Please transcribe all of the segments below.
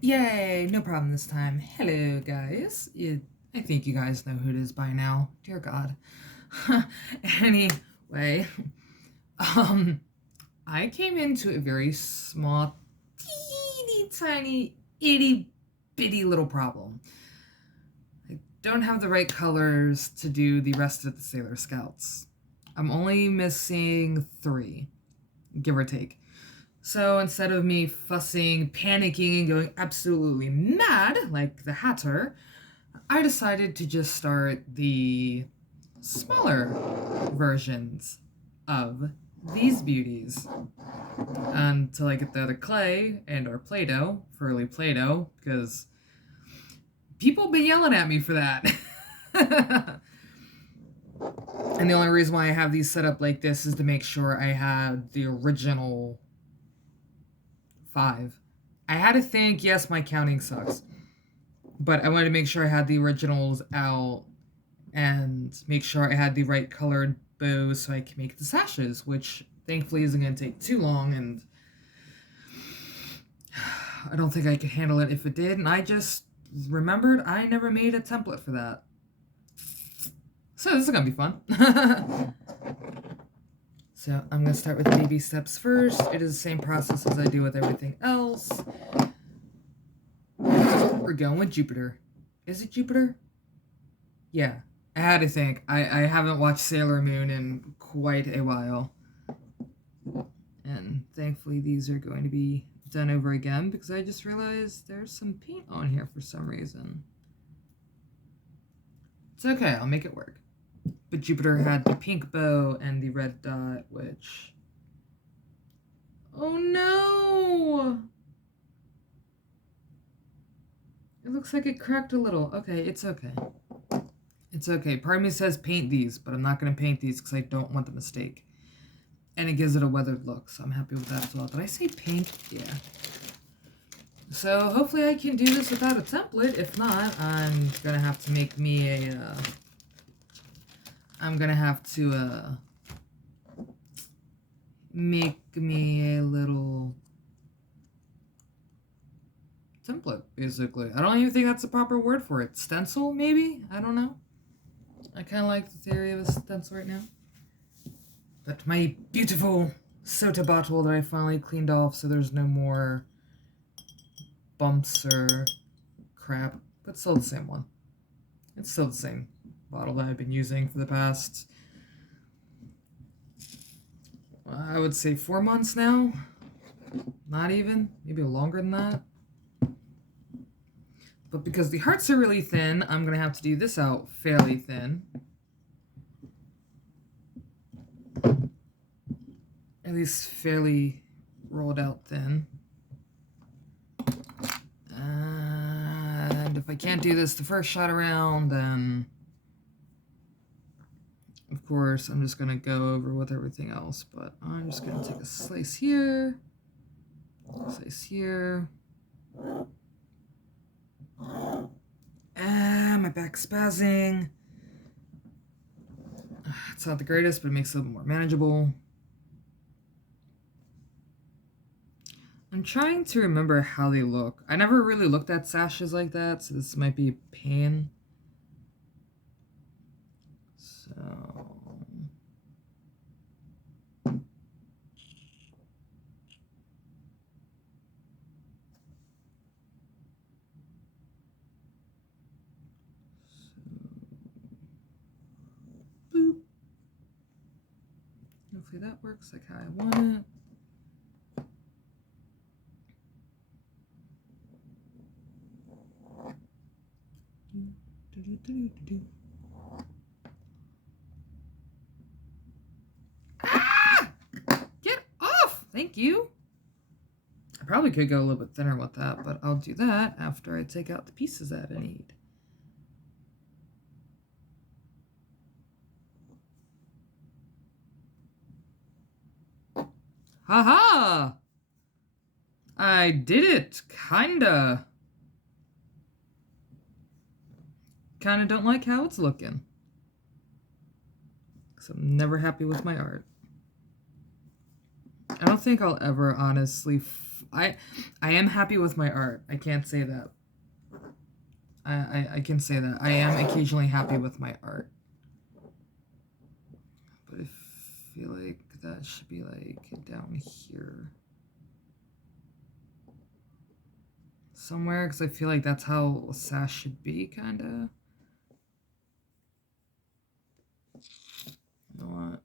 Yay, no problem this time. Hello, guys. I think you guys know who it is by now. Dear God. Anyway, um, I came into a very small, teeny tiny, itty bitty little problem. I don't have the right colors to do the rest of the Sailor Scouts. I'm only missing 3, give or take. So instead of me fussing, panicking, and going absolutely mad like the Hatter, I decided to just start the smaller versions of these beauties until I get the other clay and or Play-Doh, early Play-Doh, because people been yelling at me for that. And the only reason why I have these set up like this is to make sure I had the original 5. I had to think, yes, my counting sucks, but I wanted to make sure I had the originals out and make sure I had the right colored bows so I can make the sashes, which thankfully isn't going to take too long, and I don't think I could handle it if it did, and I just remembered I never made a template for that. So this is going to be fun. So I'm going to start with baby steps first. It is the same process as I do with everything else. We're going with Jupiter. Is it Jupiter? Yeah. I had to think. I haven't watched Sailor Moon in quite a while. And thankfully these are going to be done over again because I just realized there's some paint on here for some reason. It's okay, I'll make it work. But Jupiter had the pink bow and the red dot, which... Oh no! It looks like it cracked a little. Okay, it's okay. It's okay. Part of me says paint these, but I'm not going to paint these because I don't want the mistake. And it gives it a weathered look, so I'm happy with that as well. Did I say paint? Yeah. So hopefully I can do this without a template. If not, I'm going to have to make me a... I'm going to have to make me a little template, basically. I don't even think that's the proper word for it. Stencil, maybe? I don't know. I kind of like the theory of a stencil right now. But my beautiful soda bottle that I finally cleaned off so there's no more bumps or crap. But still the same one. It's still the same bottle that I've been using for the past, I would say 4 months now. Not even. Maybe longer than that. But because the hearts are really thin, I'm going to have to do this out fairly thin. At least fairly rolled out thin. And if I can't do this the first shot around, then of course I'm just going to go over with everything else. But I'm just going to take a slice here, slice here. My back's spazzing. It's not the greatest, but it makes it a little more manageable. I'm trying to remember how they look. I never really looked at sashes like that, so this might be a pain. So... boop. Hopefully that works like how I want it. Ah! Get off! Thank you. I probably could go a little bit thinner with that, but I'll do that after I take out the pieces that I need. Haha! I did it! Kinda. Kinda don't like how it's looking. Because I'm never happy with my art. I don't think I'll ever honestly I am happy with my art. I can't say that. I can say that. I am occasionally happy with my art. But I feel like that should be like down here. Somewhere, because I feel like that's how a sash should be, kinda. You know what?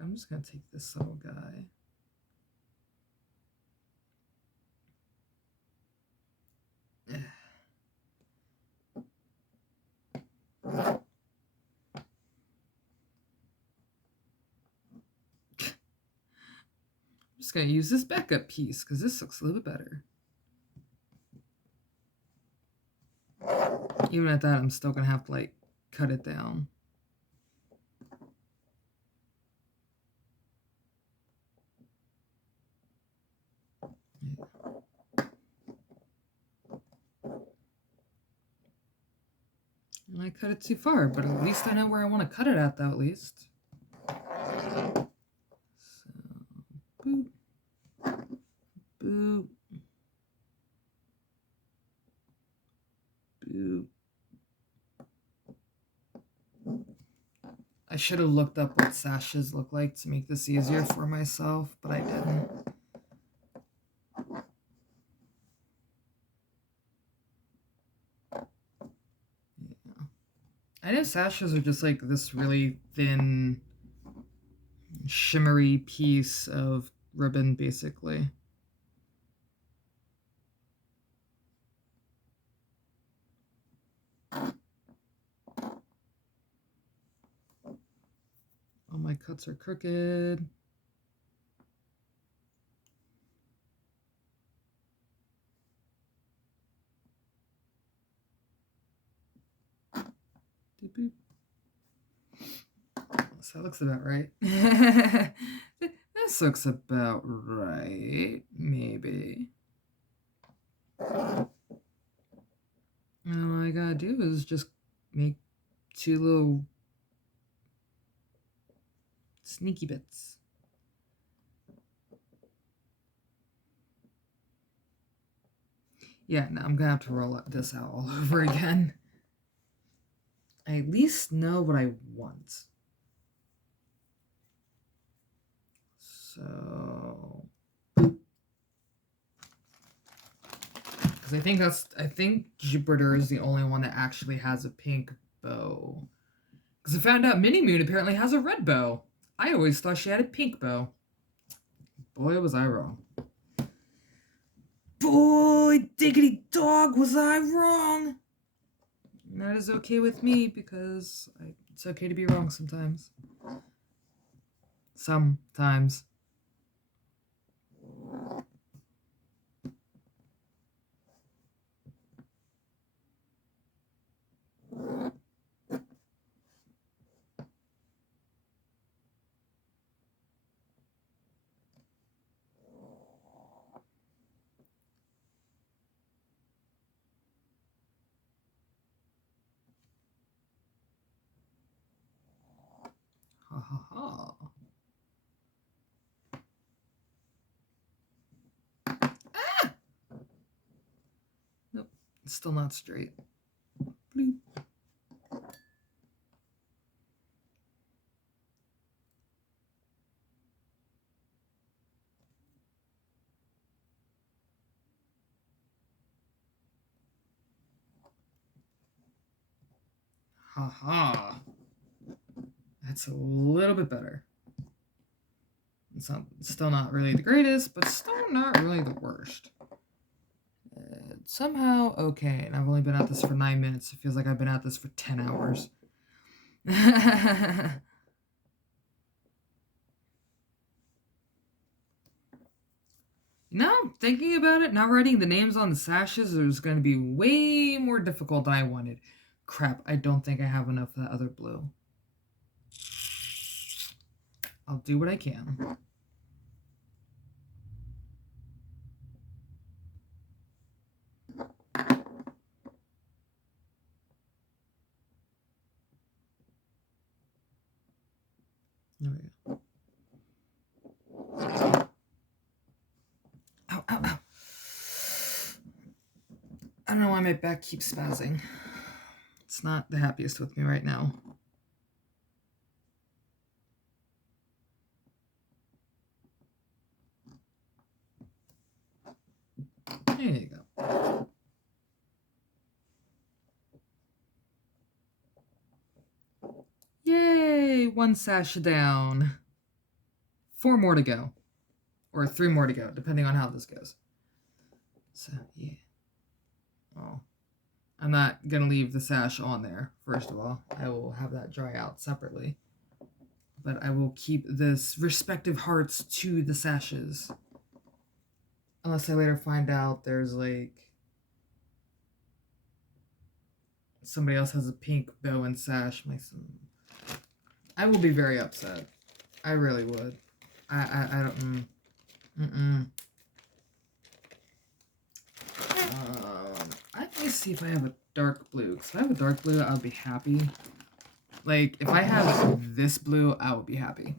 I'm just gonna take this little guy. I'm just gonna use this backup piece because this looks a little bit better. Even at that, I'm still gonna have to like cut it down. And I cut it too far, but at least I know where I want to cut it at, though, at least. So, boop. Boop. Boop. I should have looked up what sashes look like to make this easier for myself, but I didn't. Yeah. I know sashes are just like this really thin, shimmery piece of ribbon, basically. All my cuts are crooked. Boop. So that looks about right. This looks about right, maybe. And all I gotta do is just make two little sneaky bits. Yeah, no, I'm gonna have to roll this out all over again. I at least know what I want. So, because I think Jupiter is the only one that actually has a pink bow. Because I found out Mini Moon apparently has a red bow. I always thought she had a pink bow. Boy, was I wrong. Boy, diggity dog, was I wrong. And that is okay with me because it's okay to be wrong sometimes. Sometimes. Ha ha ha. Ah! Nope, it's still not straight. Bloop. Ha ha. That's a little bit better. It's still not really the greatest, but still not really the worst. Somehow okay, and I've only been at this for 9 minutes. It feels like I've been at this for 10 hours. Now, thinking about it, now writing the names on the sashes is going to be way more difficult than I wanted. Crap, I don't think I have enough of that other blue. I'll do what I can. There we go. don't know why my back keeps spazzing. It's not the happiest with me right now. There you go. Yay! 1 sash down. 4 more to go. Or 3 more to go, depending on how this goes. So, yeah. Oh. I'm not going to leave the sash on there, first of all. I will have that dry out separately. But I will keep this respective hearts to the sashes. Unless I later find out there's like... somebody else has a pink bow and sash. I will be very upset. I really would. I don't... Let me see if I have a dark blue. Because if I have a dark blue, I'll be happy. Like, if I have this blue, I would be happy.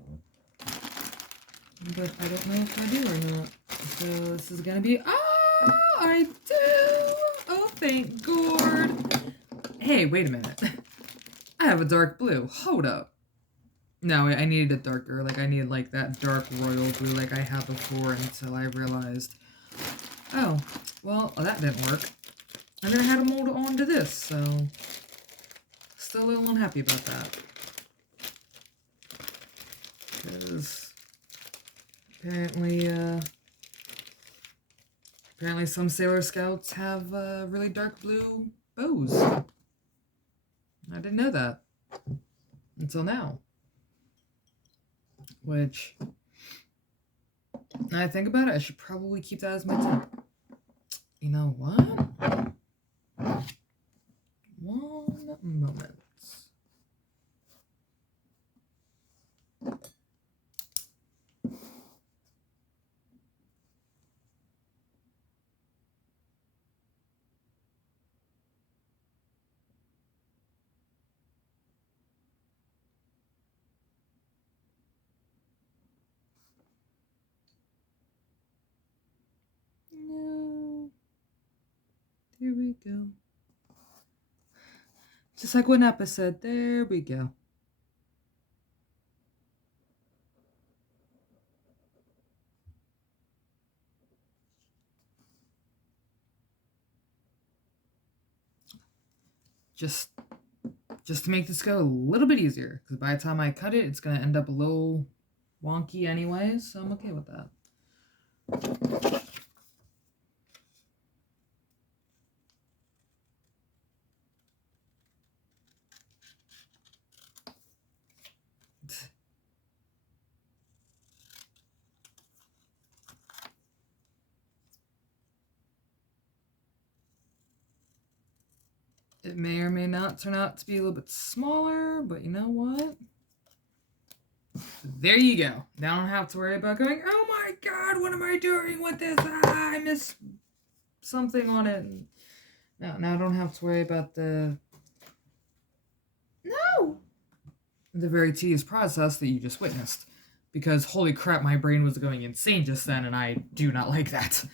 But I don't know if I do or not. So this is gonna be... Oh, I do! Oh, thank God. Hey, wait a minute. I have a dark blue. Hold up. No, I needed it darker. Like, I needed, like, that dark royal blue like I had before until I realized... Oh, well, that didn't work. And then I had to mold on to this, so... Still a little unhappy about that. Because... Apparently some Sailor Scouts have really dark blue bows. I didn't know that. Until now. Which... Now I think about it, I should probably keep that as my tip. You know what? One moment. No. There we go. Just like one episode. There we go. Just to make this go a little bit easier. Because by the time I cut it, it's going to end up a little wonky anyway. So I'm okay with that. It may or may not turn out to be a little bit smaller, but you know what? There you go. Now I don't have to worry about going, oh my God, what am I doing with this? Ah, I missed something on it. Now I don't have to worry about the very tedious process that you just witnessed. Because holy crap, my brain was going insane just then, and I do not like that.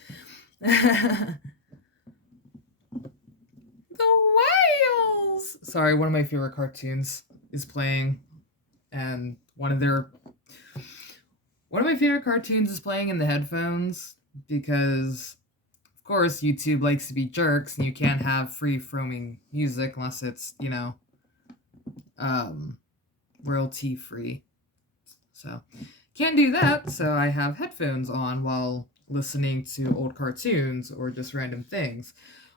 Whales! Sorry, one of my favorite cartoons is playing, and one of my favorite cartoons is playing in the headphones, because, of course, YouTube likes to be jerks, and you can't have free-roaming music unless it's, you know, royalty-free. So, can't do that, so I have headphones on while listening to old cartoons or just random things.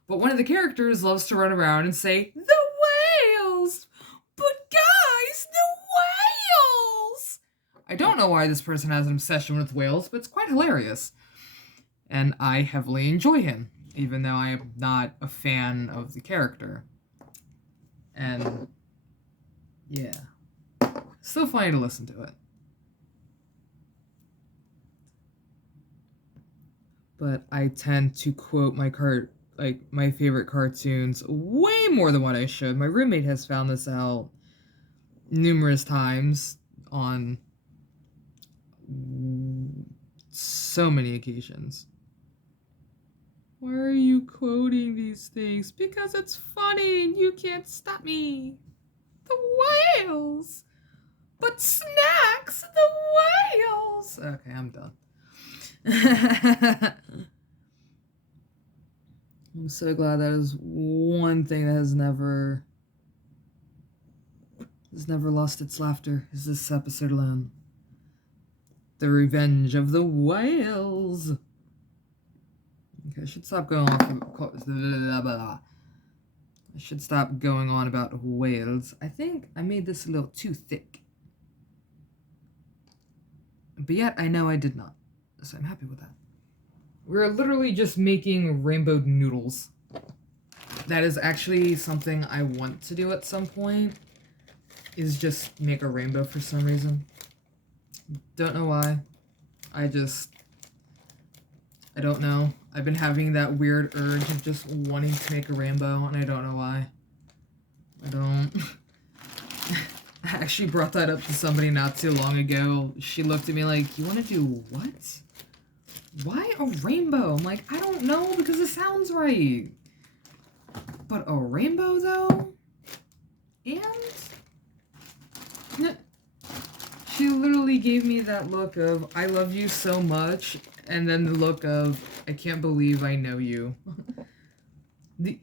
But one of the characters loves to run around and say, the whales! But guys, the whales! I don't know why this person has an obsession with whales, but it's quite hilarious. And I heavily enjoy him, even though I am not a fan of the character. And, yeah. Still funny to listen to it. But I tend to quote my favorite cartoons way more than what I should. My roommate has found this out numerous times on so many occasions. Why are you quoting these things? Because it's funny and you can't stop me. The whales! But snacks! The whales! Okay, I'm done. I'm so glad that is one thing that has never lost its laughter, is this episode alone. The revenge of the whales. Okay, I should stop going off. I should stop going on about whales. I think I made this a little too thick. But yet, I know I did not. So I'm happy with that. We're literally just making rainbow noodles. That is actually something I want to do at some point. Is just make a rainbow for some reason. Don't know why. I don't know. I've been having that weird urge of just wanting to make a rainbow, and I don't know why. I don't. I actually brought that up to somebody not too long ago. She looked at me like, you want to do what? Why a rainbow? I'm like, I don't know, because it sounds right. But a rainbow, though? And? She literally gave me that look of, I love you so much, and then the look of, I can't believe I know you. The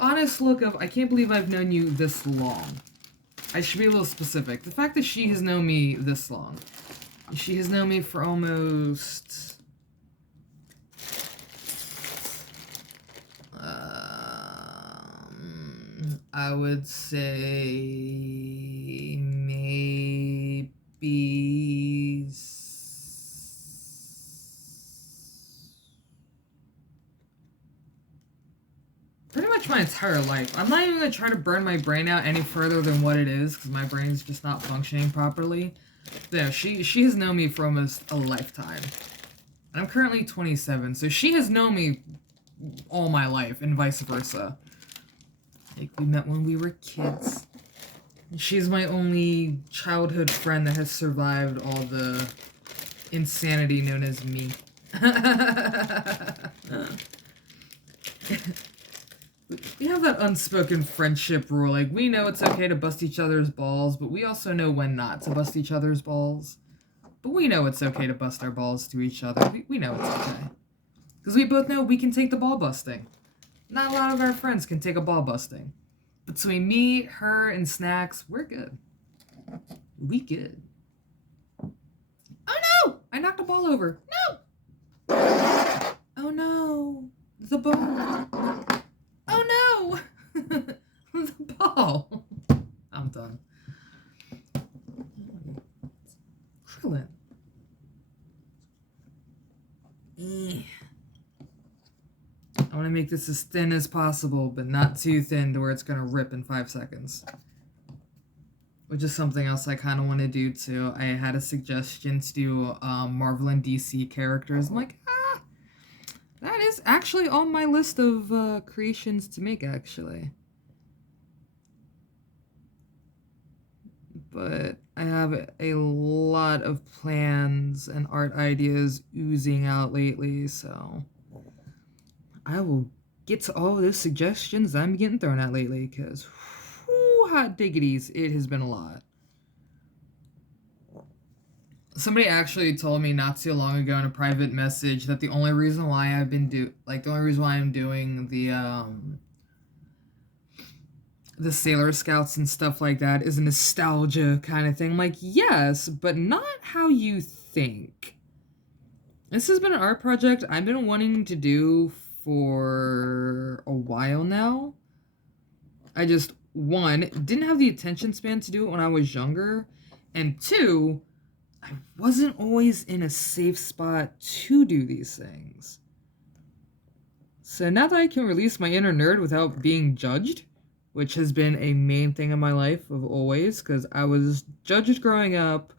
honest look of, I can't believe I've known you this long. I should be a little specific. The fact that she has known me this long. She has known me for almost... I would say maybe pretty much my entire life. I'm not even gonna try to burn my brain out any further than what it is, because my brain's just not functioning properly. But yeah, she has known me for almost a lifetime. And I'm currently 27, so she has known me all my life, and vice versa. Like, we met when we were kids. She's my only childhood friend that has survived all the insanity known as me. We have that unspoken friendship rule. Like, we know it's okay to bust each other's balls, but we also know when not to bust each other's balls. But we know it's okay to bust our balls to each other. We know it's okay. Because we both know we can take the ball busting. Not a lot of our friends can take a ball busting. Between me, her, and Snacks, we're good. We good. Oh no! I knocked a ball over. No! Oh no! The ball. Oh no! The ball. I'm done. Krillin. I want to make this as thin as possible, but not too thin to where it's going to rip in 5 seconds. Which is something else I kind of want to do too. I had a suggestion to do Marvel and DC characters. I'm like, that is actually on my list of creations to make, actually. But I have a lot of plans and art ideas oozing out lately, so I will get to all of those suggestions I'm getting thrown at lately, because hot diggities, it has been a lot. Somebody actually told me not too long ago in a private message that the only reason why I'm doing the Sailor Scouts and stuff like that is a nostalgia kind of thing. I'm like, yes, but not how you think. This has been an art project I've been wanting to do for a while now. I just, one, didn't have the attention span to do it when I was younger, and two, I wasn't always in a safe spot to do these things. So now that I can release my inner nerd without being judged, which has been a main thing in my life of always, because I was judged growing up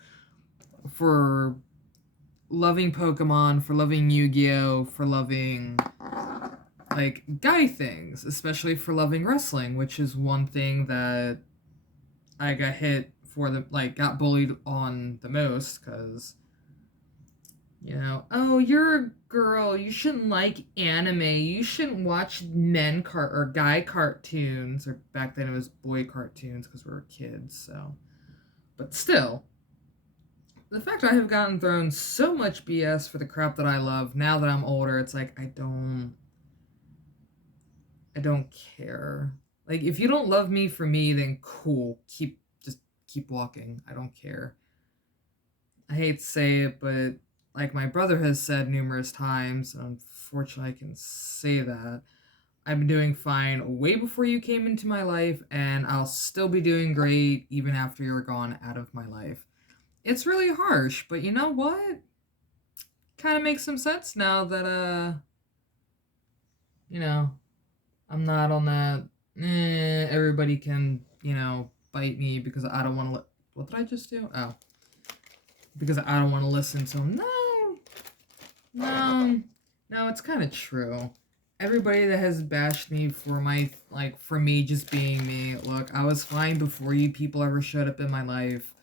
for loving Pokemon, for loving Yu-Gi-Oh!, for loving, like, guy things, especially for loving wrestling, which is one thing that I got hit for, got bullied on the most, because, Oh, you're a girl. You shouldn't like anime. You shouldn't watch or guy cartoons. Or back then it was boy cartoons because we were kids. So, but still, the fact I have gotten thrown so much BS for the crap that I love now that I'm older, it's like I don't care. Like if you don't love me for me, then cool. Just keep walking. I don't care. I hate to say it, but like my brother has said numerous times, and unfortunately I can say that, I've been doing fine way before you came into my life, and I'll still be doing great even after you're gone out of my life. It's really harsh, but you know what? Kind of makes some sense now that, you know, I'm not on that, everybody can, bite me because I don't want to, what did I just do? Oh, because I don't want to listen to them. No, no, it's kind of true. Everybody that has bashed me for for me just being me, look, I was fine before you people ever showed up in my life.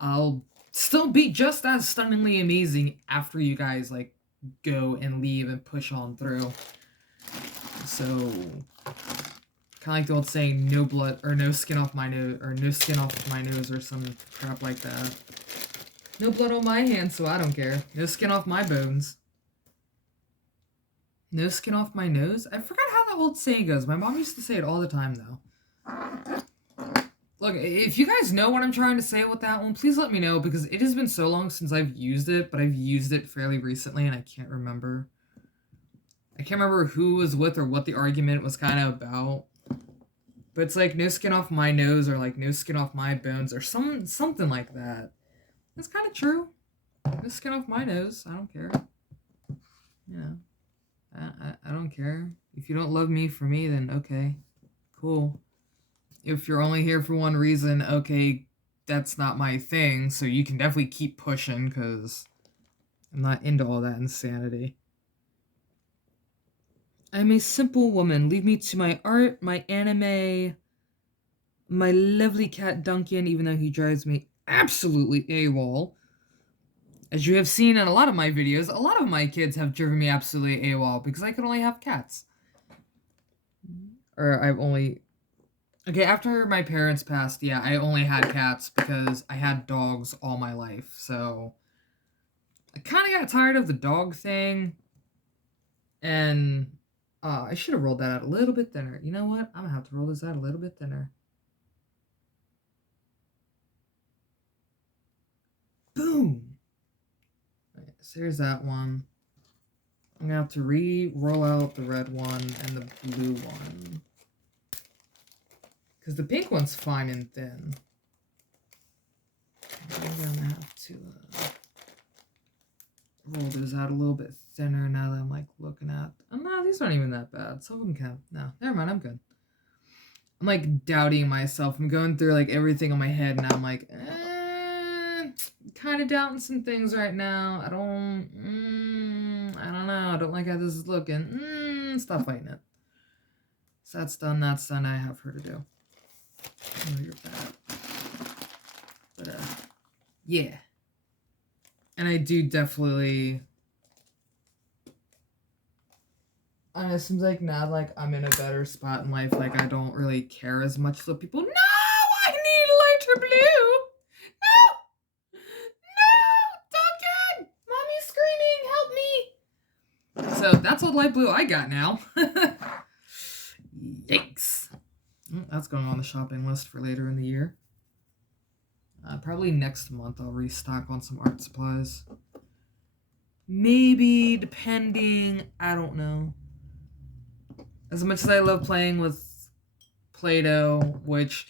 I'll still be just as stunningly amazing after you guys, go and leave and push on through. So, kind of like the old saying, no blood, or no skin off my nose, or no skin off my nose, or some crap like that. No blood on my hands, so I don't care. No skin off my bones. No skin off my nose? I forgot how the old saying goes. My mom used to say it all the time, though. Look, if you guys know what I'm trying to say with that one, please let me know, because it has been so long since I've used it, but I've used it fairly recently, and I can't remember. I can't remember who was with or what the argument was kind of about. But it's like, no skin off my nose, or like, no skin off my bones, or something like that. That's kind of true. No skin off my nose. I don't care. I don't care. If you don't love me for me, then okay. Cool. If you're only here for one reason, okay, that's not my thing, so you can definitely keep pushing, because I'm not into all that insanity. I'm a simple woman. Leave me to my art, my anime, my lovely cat Duncan, even though he drives me absolutely AWOL. As you have seen in a lot of my videos, a lot of my kids have driven me absolutely AWOL because I could only have cats. Or I've only... Okay, after my parents passed, yeah, I only had cats because I had dogs all my life. So I kind of got tired of the dog thing. And I should have rolled that out a little bit thinner. You know what? I'm going to have to roll this out a little bit thinner. Boom! Okay, so here's that one. I'm going to have to re-roll out the red one and the blue one. Because the pink one's fine and thin. I'm going to have to roll those out a little bit thinner now that I'm looking at... Oh, no, these aren't even that bad. Some of them can... No, never mind, I'm good. I'm doubting myself. I'm going through everything in my head and I'm kind of doubting some things right now. I don't know. I don't like how this is looking. Stop fighting it. So that's done. That's done. I have her to do. Oh, you're bad. But, yeah. And I do definitely... it seems like now, I'm in a better spot in life. I don't really care as much. So people, no, I need lighter blue. No, Duncan, mommy's screaming, help me. So that's what light blue I got now. Yikes. That's going on the shopping list for later in the year. Probably next month I'll restock on some art supplies. Maybe, depending, I don't know. As much as I love playing with Play-Doh, which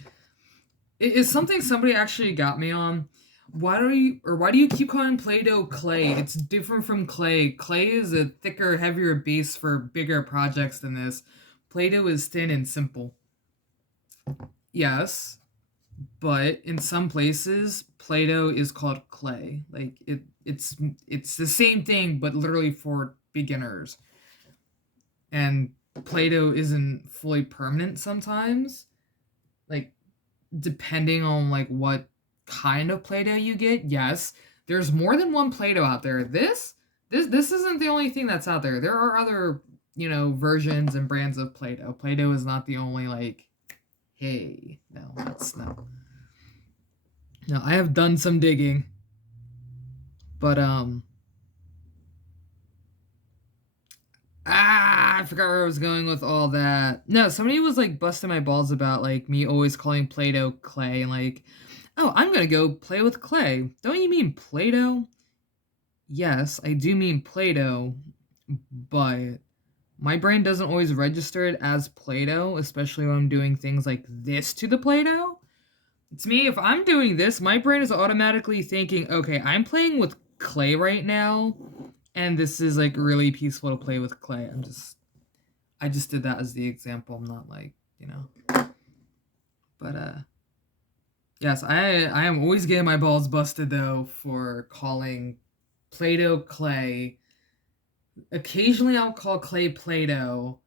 is something somebody actually got me on. Why do you keep calling Play-Doh clay? It's different from clay. Clay is a thicker, heavier base for bigger projects than this. Play-Doh is thin and simple. Yes, but in some places, Play-Doh is called clay. It's the same thing, but literally for beginners. And Play-Doh isn't fully permanent sometimes. Depending on what kind of Play-Doh you get. Yes, there's more than one Play-Doh out there. This this isn't the only thing that's out there. There are other, versions and brands of Play-Doh. Play-Doh is not the only, like, hey, no, that's no. No, I have done some digging. But I forgot where I was going with all that. No, somebody was like busting my balls about like me always calling Play-Doh clay and like, oh, I'm gonna go play with clay. Don't you mean Play-Doh? Yes, I do mean Play-Doh, but my brain doesn't always register it as Play-Doh, especially when I'm doing things like this to the Play-Doh. It's me, if I'm doing this, my brain is automatically thinking, okay, I'm playing with clay right now, and this is like really peaceful to play with clay. I just did that as the example. I'm not like, but yes, I am always getting my balls busted though for calling Play-Doh clay. Occasionally I'll call clay Play-Doh.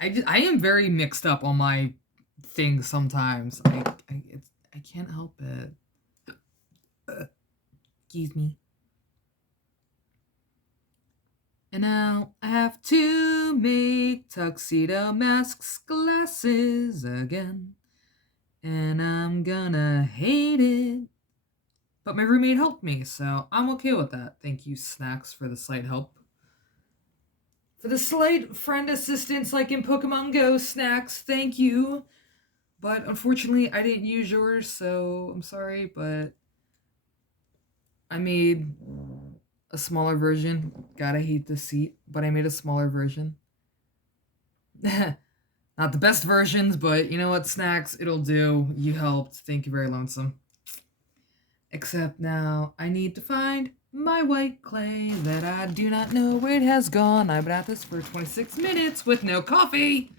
I am very mixed up on my things sometimes. I can't help it. Excuse me. And now I have to make Tuxedo Mask's glasses again. And I'm gonna hate it. But my roommate helped me, so I'm okay with that. Thank you, Snacks, for the slight help. For the slight friend assistance like in Pokemon Go, Snacks, thank you. But unfortunately, I didn't use yours, so I'm sorry, but I made a smaller version. Gotta hate the seat, but I made a smaller version. Not the best versions, but you know what, Snacks? It'll do. You helped. Thank you, very lonesome. Except now I need to find my white clay that I do not know where it has gone. I've been at this for 26 minutes with no coffee.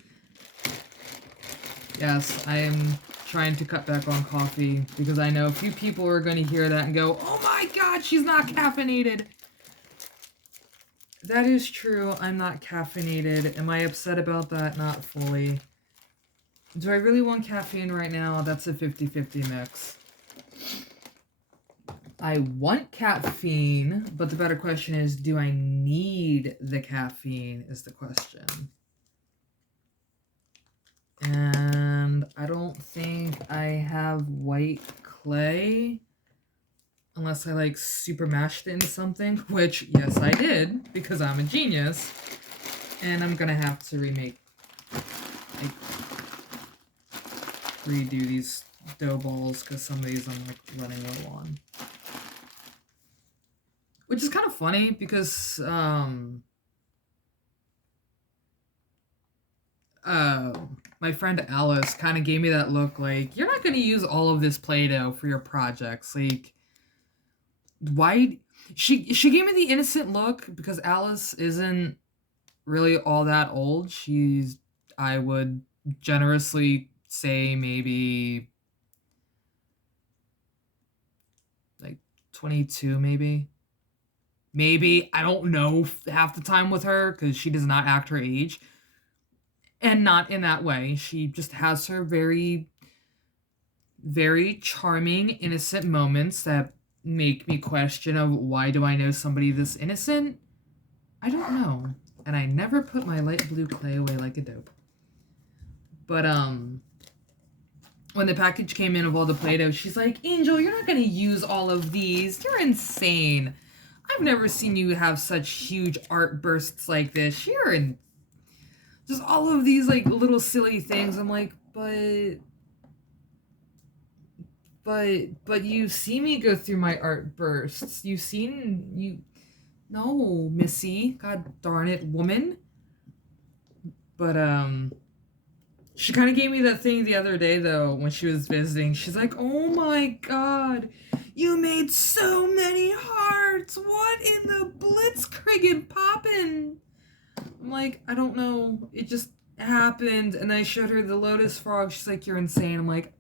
Yes, I am trying to cut back on coffee because I know a few people are going to hear that and go, oh my god, she's not caffeinated. That is true. I'm not caffeinated. Am I upset about that? Not fully. Do I really want caffeine right now? That's a 50-50 mix. I want caffeine, but the better question is, do I need the caffeine is the question. And I don't think I have white clay. Unless I like super mashed it into something, which yes I did because I'm a genius. And I'm gonna have to redo these dough balls because some of these I'm like running low on. Which is kind of funny because my friend Alice kind of gave me that look like, you're not gonna use all of this Play-Doh for your projects. Like, why? She gave me the innocent look because Alice isn't really all that old. I would generously say maybe like 22 maybe I don't know half the time with her because she does not act her age, and not in that way. She just has her very very charming innocent moments that make me question of why do I know somebody this innocent. I don't know. And I never put my light blue clay away like a dope. But when the package came in of all the Play-Doh, she's like, Angel, you're not gonna use all of these. You're insane. I've never seen you have such huge art bursts like this. You're in just all of these like little silly things. I'm like, but you see me go through my art bursts. No, Missy. God darn it, woman. But she kind of gave me that thing the other day though when she was visiting. She's like, "Oh my god, you made so many hearts. What in the blitzkrieg poppin'?" I'm like, "I don't know. It just happened." And I showed her the lotus frog. She's like, "You're insane." I'm like,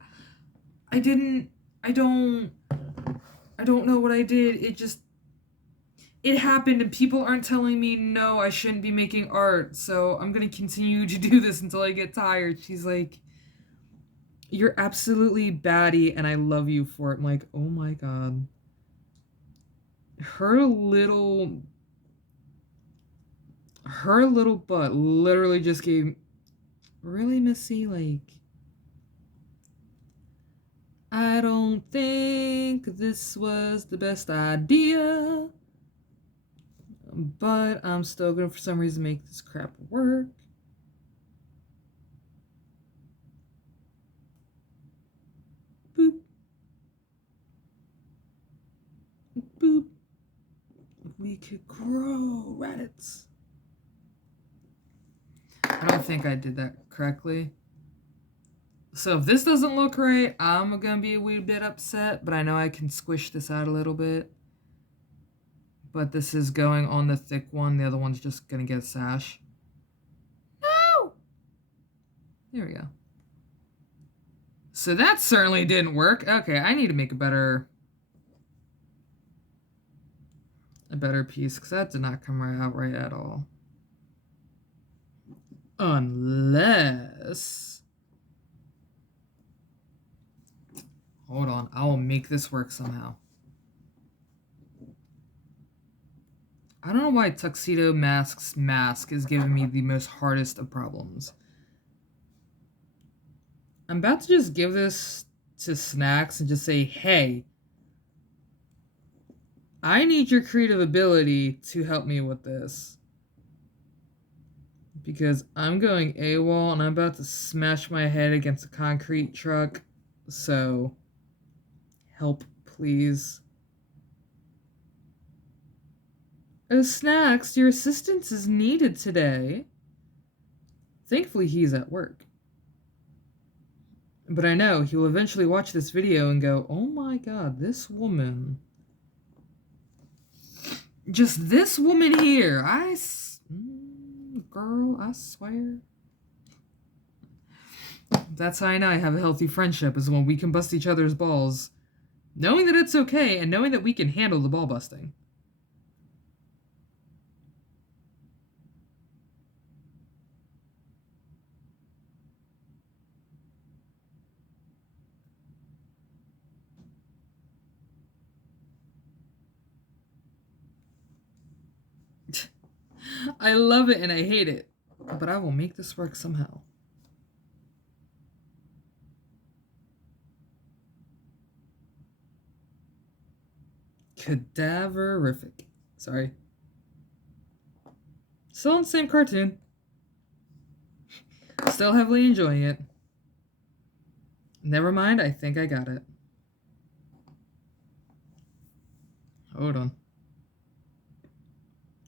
I don't know what I did. It happened and people aren't telling me no, I shouldn't be making art. So I'm going to continue to do this until I get tired. She's like, "You're absolutely batty and I love you for it." I'm like, oh my god. Her little her little butt literally just gave... Really, Missy? Like... I don't think this was the best idea, but I'm still gonna, for some reason, make this crap work. Boop. Boop. We could grow rabbits. I don't think I did that correctly. So if this doesn't look right, I'm gonna be a wee bit upset, but I know I can squish this out a little bit. But this is going on the thick one. The other one's just gonna get a sash. No! There we go. So that certainly didn't work. Okay, I need to make a better piece, because that did not come out right at all. Unless... Hold on, I will make this work somehow. I don't know why Tuxedo Mask's mask is giving me the most hardest of problems. I'm about to just give this to Snacks and just say, hey, I need your creative ability to help me with this. Because I'm going AWOL and I'm about to smash my head against a concrete truck. So, help, please. Oh, Snacks, your assistance is needed today. Thankfully, he's at work. But I know he will eventually watch this video and go, oh my god, this woman. Just this woman here. Girl, I swear. That's how I know I have a healthy friendship, is when we can bust each other's balls. Knowing that it's okay and knowing that we can handle the ball busting. I love it and I hate it, but I will make this work somehow. Cadaverific. Sorry. Still on the same cartoon. Still heavily enjoying it. Never mind, I think I got it. Hold on.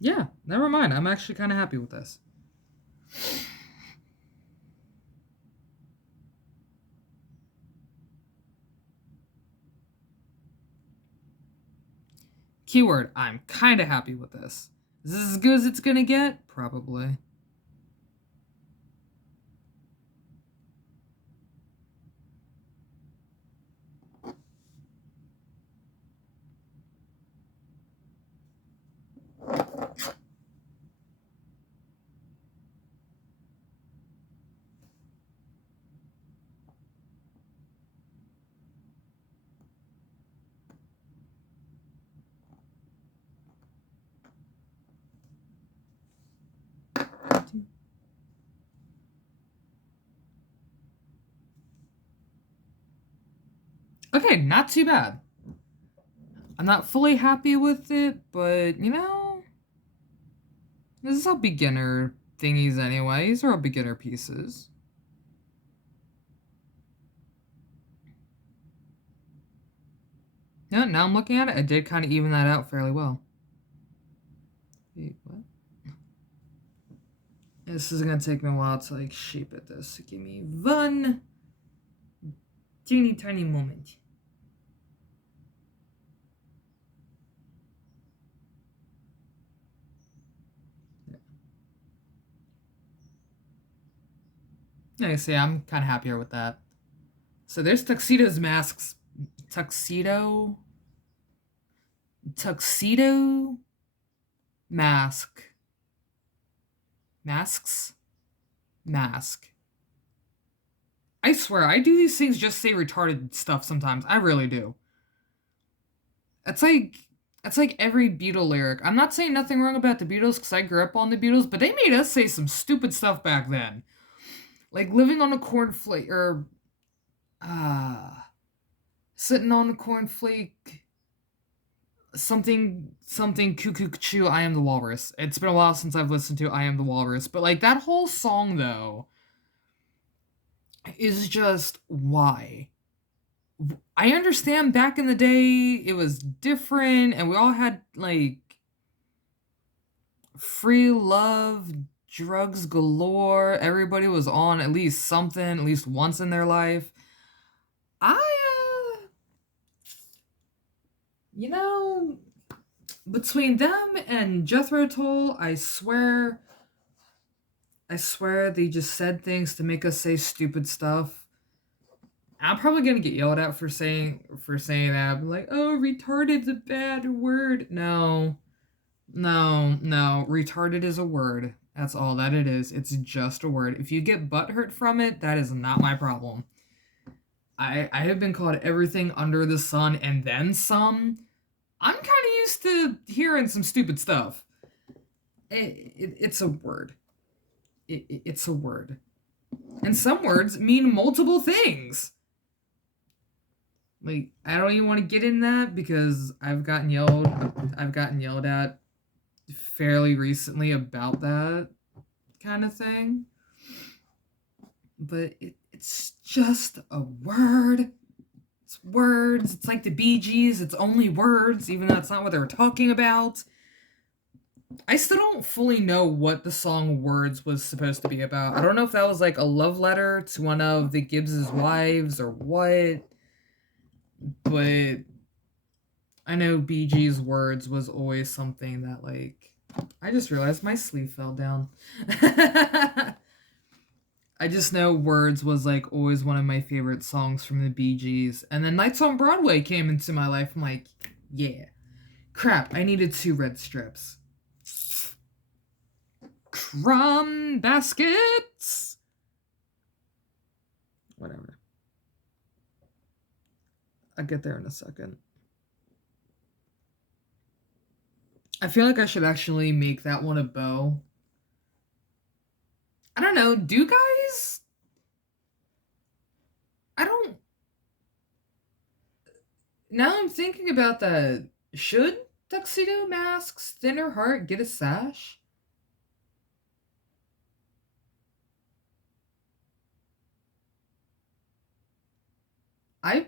Yeah, never mind. I'm actually kind of happy with this. Keyword, I'm kind of happy with this. Is this as good as it's gonna get? Probably. Okay, not too bad. I'm not fully happy with it, but, you know, this is all beginner thingies anyway. These are all beginner pieces. Yeah, now I'm looking at it, I did kind of even that out fairly well. Wait, what? This is gonna take me a while to, like, shape it this. So give me one teeny tiny moment. Yeah, see, I'm kind of happier with that. So there's Tuxedo's masks. Tuxedo mask. Mask. I swear, I do these things just say retarded stuff sometimes. I really do. It's like, That's like every Beatle lyric. I'm not saying nothing wrong about the Beatles because I grew up on the Beatles, but they made us say some stupid stuff back then. Like living on a cornflake or uh sitting on a cornflake, something cuckoo choo, I am the walrus. It's been a while since I've listened to I am the walrus, but like that whole song though is just why. I understand back in the day it was different and we all had like free love, drugs galore. Everybody was on at least something, at least once in their life. I, you know, between them and Jethro Tull, I swear they just said things to make us say stupid stuff. I'm probably gonna get yelled at for saying that. I'm like, oh, retarded's a bad word. No, no. Retarded is a word. That's all that it is. It's just a word. If you get butthurt from it, that is not my problem. I have been called everything under the sun and then some. I'm kind of used to hearing some stupid stuff. It's a word. It's a word. And some words mean multiple things. Like, I don't even want to get in that because I've gotten yelled at fairly recently about that kind of thing. But it's just a word. It's words. It's like the Bee Gees. It's only words, even though that's not what they were talking about. I still don't fully know what the song Words was supposed to be about. I don't know if that was like a love letter to one of the Gibbs' wives or what. But I know Bee Gees' Words was always something that, like, I just realized my sleeve fell down. I just know Words was like always one of my favorite songs from the Bee Gees. And then Nights on Broadway came into my life. I'm like, yeah. Crap, I needed 2 red strips. Crumb baskets. Whatever. I'll get there in a second. I feel like I should actually make that one a bow. I don't know. Do guys? I don't. Now I'm thinking about that. Should Tuxedo Mask's Thinner Heart get a sash? I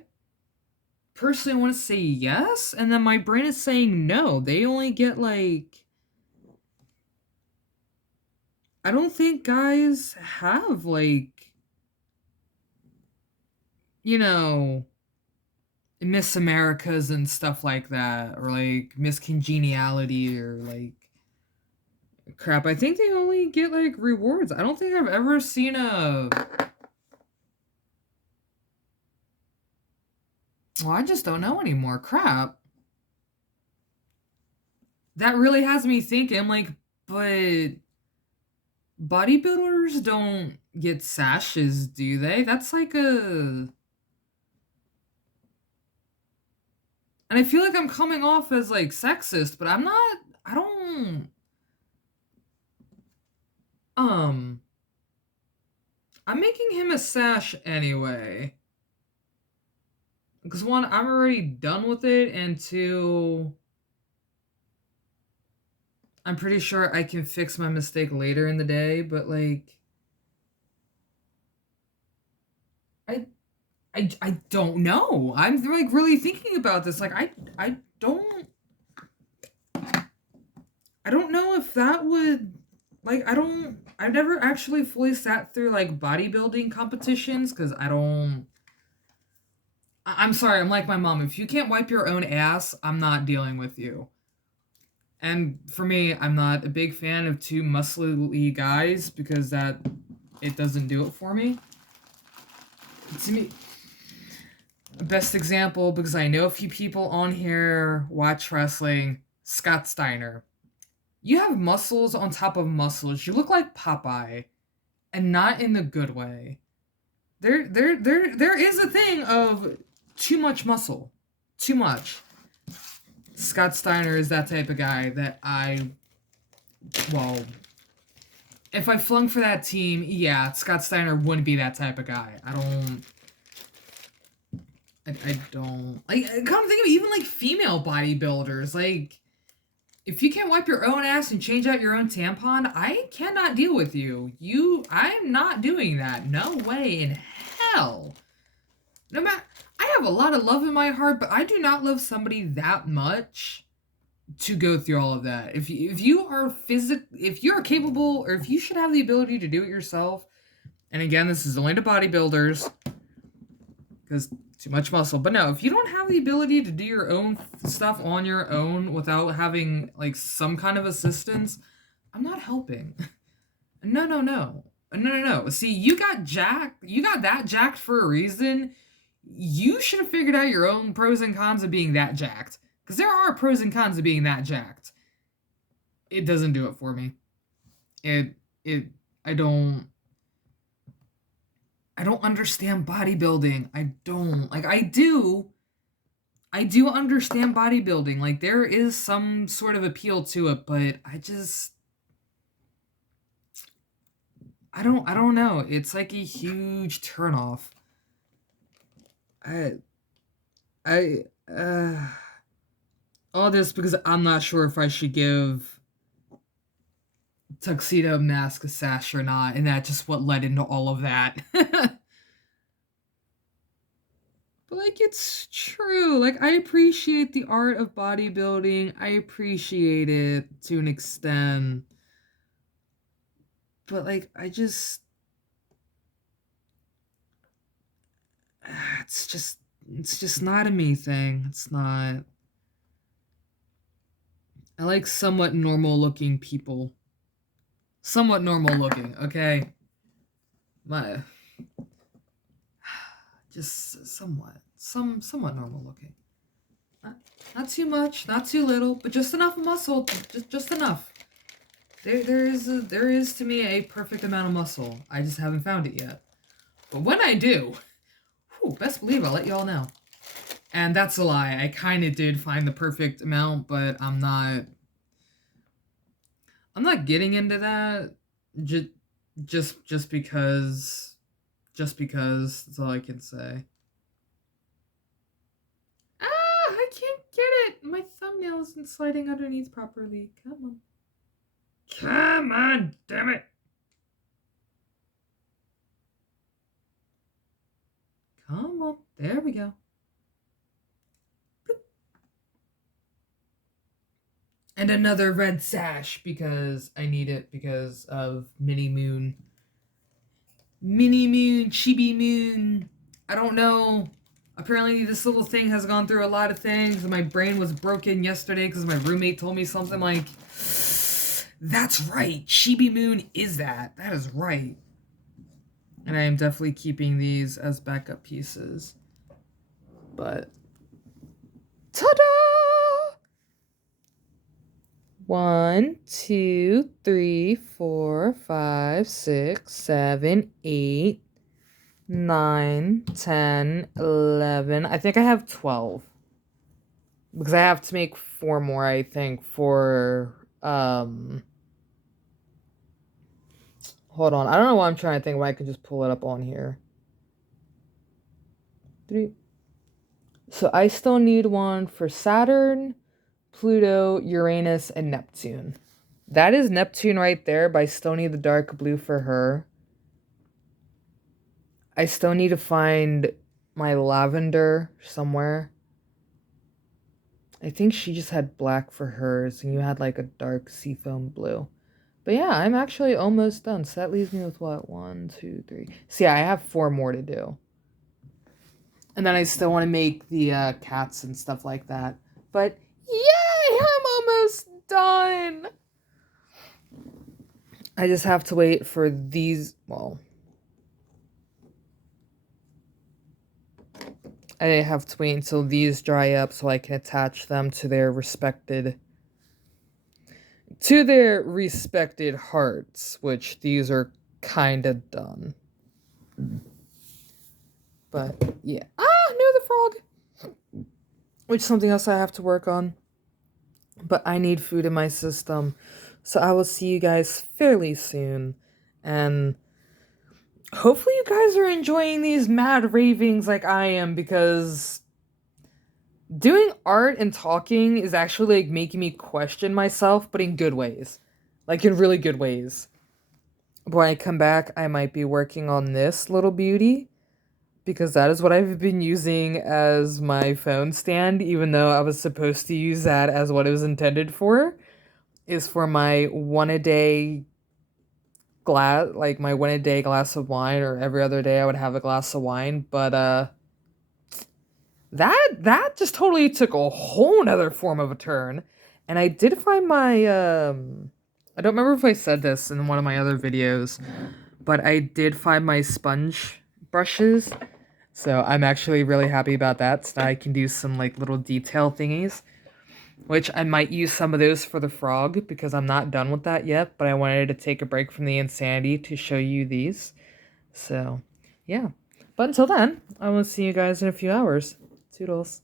personally want to say yes, and then my brain is saying no. They only get like. I don't think guys have like. You know. Miss Americas and stuff like that, or like Miss Congeniality, or like. Crap, I think they only get like rewards. I don't think I've ever seen a. Well, I just don't know anymore. Crap. That really has me thinking, like, but bodybuilders don't get sashes, do they? That's like a. And I feel like I'm coming off as like sexist, but I'm not. I don't. Um. I'm making him a sash anyway. Because one, I'm already done with it, and two, I'm pretty sure I can fix my mistake later in the day, but like I I don't know. I'm like really thinking about this. Like I don't know if that would like I've never actually fully sat through like bodybuilding competitions cuz I'm sorry, I'm like my mom. If you can't wipe your own ass, I'm not dealing with you. And for me, I'm not a big fan of too muscly guys because that it doesn't do it for me. To me, best example because I know a few people on here watch wrestling. Scott Steiner. You have muscles on top of muscles. You look like Popeye, and not in the good way. There is a thing of too much muscle, too much. Scott Steiner is that type of guy that well, if I flung for that team, yeah, Scott Steiner wouldn't be that type of guy. I don't, like, come think of it, even, like, female bodybuilders, like, if you can't wipe your own ass and change out your own tampon, I cannot deal with you. I'm not doing that. No way in hell. No matter, I have a lot of love in my heart, but I do not love somebody that much to go through all of that. If you are if you're capable, or if you should have the ability to do it yourself, and again, this is only to bodybuilders, because too much muscle. But no, if you don't have the ability to do your own stuff on your own without having, like, some kind of assistance, I'm not helping. No, no, no. No, no, no. See, you got that jacked for a reason. You should have figured out your own pros and cons of being that jacked. Because there are pros and cons of being that jacked. It doesn't do it for me. I don't understand bodybuilding. I don't. Like, I do understand bodybuilding. Like, there is some sort of appeal to it, but I don't know. It's like a huge turnoff. I all this because I'm not sure if I should give Tuxedo Mask a sash or not, and that's just what led into all of that. But, like, it's true. Like, I appreciate the art of bodybuilding. I appreciate it to an extent. But, like, it's just not a me thing. It's not. I like somewhat normal looking people. Somewhat normal looking, okay? Just somewhat. Somewhat normal looking. Not too much, not too little, but just enough muscle. Just enough. There is to me a perfect amount of muscle. I just haven't found it yet. But when I do, best believe I'll let y'all know. And that's a lie. I kind of did find the perfect amount, but I'm not getting into that. Just because that's all I can say. I can't get it. My thumbnail isn't sliding underneath properly. Come on, damn it. Come on. There we go. And another red sash because I need it because of Mini Moon, Chibi Moon. I don't know. Apparently this little thing has gone through a lot of things. My brain was broken yesterday because my roommate told me something like, that's right, Chibi Moon is that. That is right. And I am definitely keeping these as backup pieces. But, ta-da! 1, 2, 3, 4, 5, 6, 7, 8, 9, 10, 11. I think I have 12. Because I have to make 4 more, I think, for, hold on. I don't know what I'm trying to think, but I can just pull it up on here. 3. So I still need one for Saturn, Pluto, Uranus, and Neptune. That is Neptune right there, but I still need the dark blue for her. I still need to find my lavender somewhere. I think she just had black for hers, and you had like a dark seafoam blue. But yeah, I'm actually almost done. So that leaves me with what? 1, 2, 3. So yeah, I have 4 more to do. And then I still want to make the cats and stuff like that. But yay, I'm almost done. I just have to wait for these, well, I have to wait until these dry up so I can attach them to their respected hearts, which these are kind of done. But yeah. No, the frog. Which is something else I have to work on. but I need food in my system. So I will see you guys fairly soon. And hopefully you guys are enjoying these mad ravings like I am, because doing art and talking is actually like making me question myself, but in good ways. Like in really good ways. But when I come back, I might be working on this little beauty, because that is what I've been using as my phone stand, even though I was supposed to use that as what it was intended for, is for my one a day glass, like my one a day glass of wine, or every other day I would have a glass of wine. But that just totally took a whole nother form of a turn. And I did find my I don't remember if I said this in one of my other videos, but I did find my sponge brushes. So I'm actually really happy about that. So now I can do some like little detail thingies, which I might use some of those for the frog, because I'm not done with that yet, but I wanted to take a break from the insanity to show you these. So, yeah. But until then, I will see you guys in a few hours. Toodles.